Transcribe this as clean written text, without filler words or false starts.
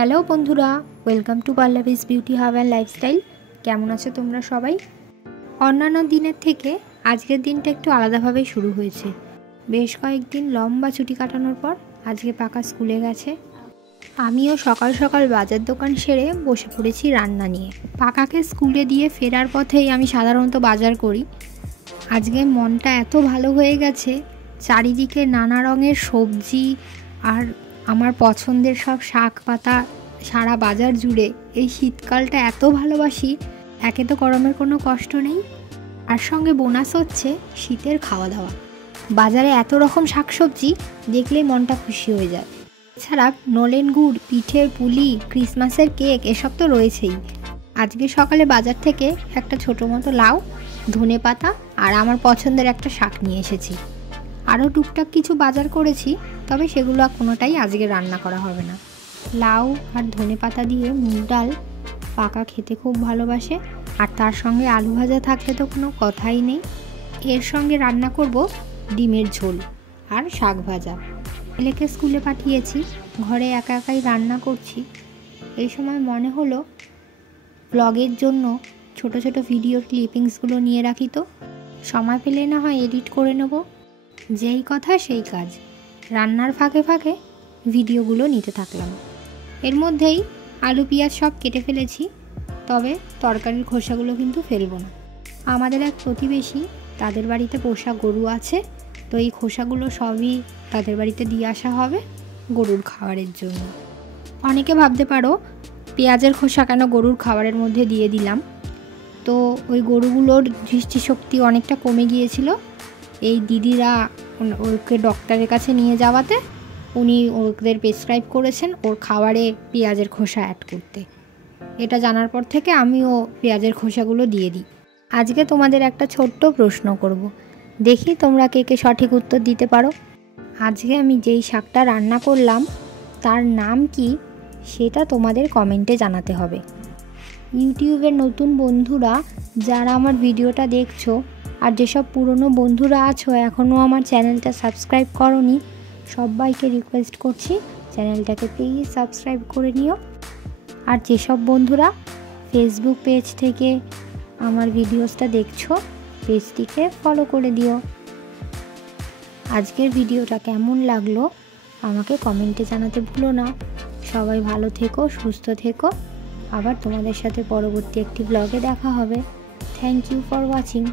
Hello বন্ধুরা, welcome to Pallavi's beauty hub and lifestyle. কেমন আছো তোমরা সবাই? অন্যান্য দিনের থেকে আজকের দিনটা একটু আলাদাভাবেই শুরু হয়েছে। বেশ কয়েকদিন লম্বা ছুটি কাটানোর পর আজকে পাকা স্কুলে গেছে। আমিও সকাল সকাল বাজার দোকান সেরে বসে পড়েছি রান্না নিয়ে। পাকাকে স্কুলে দিয়ে ফেরার পথেই আমি সাধারণত বাজার করি। আজকে মনটা এত ভালো হয়ে গেছে, চারিদিকে নানা রঙের সবজি আর আমার পছন্দের সব শাক পাতা সারা বাজার জুড়ে। এই শীতকালটা এত ভালোবাসি। একে তো গরমের কোনো কষ্ট নেই, আর সঙ্গে বোনাস হচ্ছে শীতের খাওয়া দাওয়া। বাজারে এত রকম শাকসবজি দেখলেই মনটা খুশি হয়ে যায়। এছাড়া নলেন গুড়, পিঠে পুলি, ক্রিসমাসের কেক এসব তো রয়েছেই। আজকে সকালে বাজার থেকে একটা ছোটো মতো লাউ, ধনেপাতা আর আমার পছন্দের একটা শাক নিয়ে এসেছি। আরও টুকটাক কিছু বাজার করেছি, তবে সেগুলো কোনোটাই আজকে রান্না করা হবে না। লাউ আর ধনেপাতা দিয়ে মুগ ডাল পাকা খেতে খুব ভালোবাসে, আর তার সঙ্গে আলু ভাজা থাকলে তো কোনো কথাই নেই। এর সঙ্গে রান্না করব ডিমের ঝোল আর শাক ভাজা। ছেলেকে স্কুলে পাঠিয়েছি, ঘরে একা একাই রান্না করছি। এই সময় মনে হলো ব্লগের জন্য ছোট ছোট ভিডিও ক্লিপিংসগুলো নিয়ে রাখি, তো সময় পেলে না হয় এডিট করে নেব। যেই কথা সেই কাজ, রান্নার ফাঁকে ফাঁকে ভিডিওগুলো নিতে থাকলাম। এর মধ্যেই আলু পেঁয়াজ সব কেটে ফেলেছি, তবে তরকারির খোসাগুলো কিন্তু ফেলবো না। আমাদের এক প্রতিবেশী, তাদের বাড়িতে পোষা গরু আছে, তো এই খোসাগুলো সবই তাদের বাড়িতে দিয়ে আসা হবে গরুর খাবারের জন্য। অনেকে ভাবতে পারো পেঁয়াজের খোসা কেন গরুর খাবারের মধ্যে দিয়ে দিলাম। তো ওই গরুগুলোর দৃষ্টিশক্তি অনেকটা কমে গিয়েছিল। এই দিদিরা ওকে ডক্টরের কাছে নিয়ে যাওয়াতে উনি ওদের প্রেসক্রাইব করেছেন ওর খাবারে পেঁয়াজের খোসা অ্যাড করতে। এটা জানার পর থেকে আমিও পেঁয়াজের খোসাগুলো দিয়ে দিই। আজকে তোমাদের একটা ছোট্ট প্রশ্ন করব, দেখি তোমরা কে কে সঠিক উত্তর দিতে পারো। আজকে আমি যেই শাকটা রান্না করলাম তার নাম কি, সেটা তোমাদের কমেন্টে জানাতে হবে। ইউটিউবের নতুন বন্ধুরা যারা আমার ভিডিওটা দেখছো, আর যেসব পুরনো বন্ধুরা আছো এখনও আমার চ্যানেলটা সাবস্ক্রাইব করোনি, সবাইকে রিকোয়েস্ট করছি চ্যানেলটাকে প্লিজ সাবস্ক্রাইব করে নিও। আর যেসব বন্ধুরা ফেসবুক পেজ থেকে আমার ভিডিওসটা দেখছো, পেজটিকে ফলো করে দিও। আজকের ভিডিওটা কেমন লাগলো আমাকে কমেন্টে জানাতে ভুলো না। সবাই ভালো থেকো, সুস্থ থেকো। আবার তোমাদের সাথে পরবর্তী একটি ব্লগে দেখা হবে। Thank you for watching.